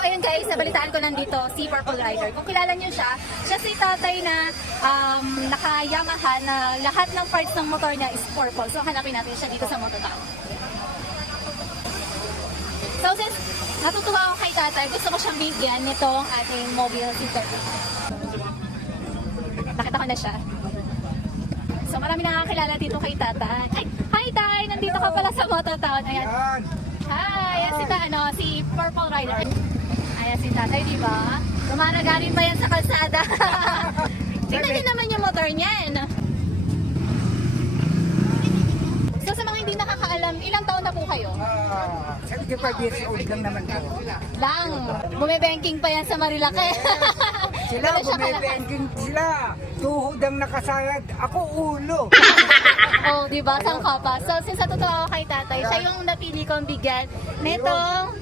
ayun guys, nabalitaan ko nandito si Purple Rider. Kung kilala niyo siya, siya si tatay na naka-Yamaha na lahat ng parts ng motor niya is purple. So hanapin natin siya dito sa Mototown. So since natutuwa ako kay tatay, gusto ko siyang bigyan nitong ating mobile sitter. Nakita ko na siya. So marami nakakilala dito kay tatay. Ay, hi tay! Nandito ka pala sa Mototown. Ayan. Hi! Ayan si Purple Rider. Ayan si tatay, di ba? Lumaragarin pa yan sa kalsada. Tingnan niyo naman yung motor niyan. So sa mga hindi nakakaalam, ilang taon na po kayo? 75 years old lang naman ako. Lang. Bumibanking pa yan sa Marilake. Sila, Wala siya bumibanking sila. Tuhod ang nakasayad. Ako ulo. Oh, di ba? Saan ka pa? So, since natutuwa ako kay tatay, siya yung napili kong bigyan nitong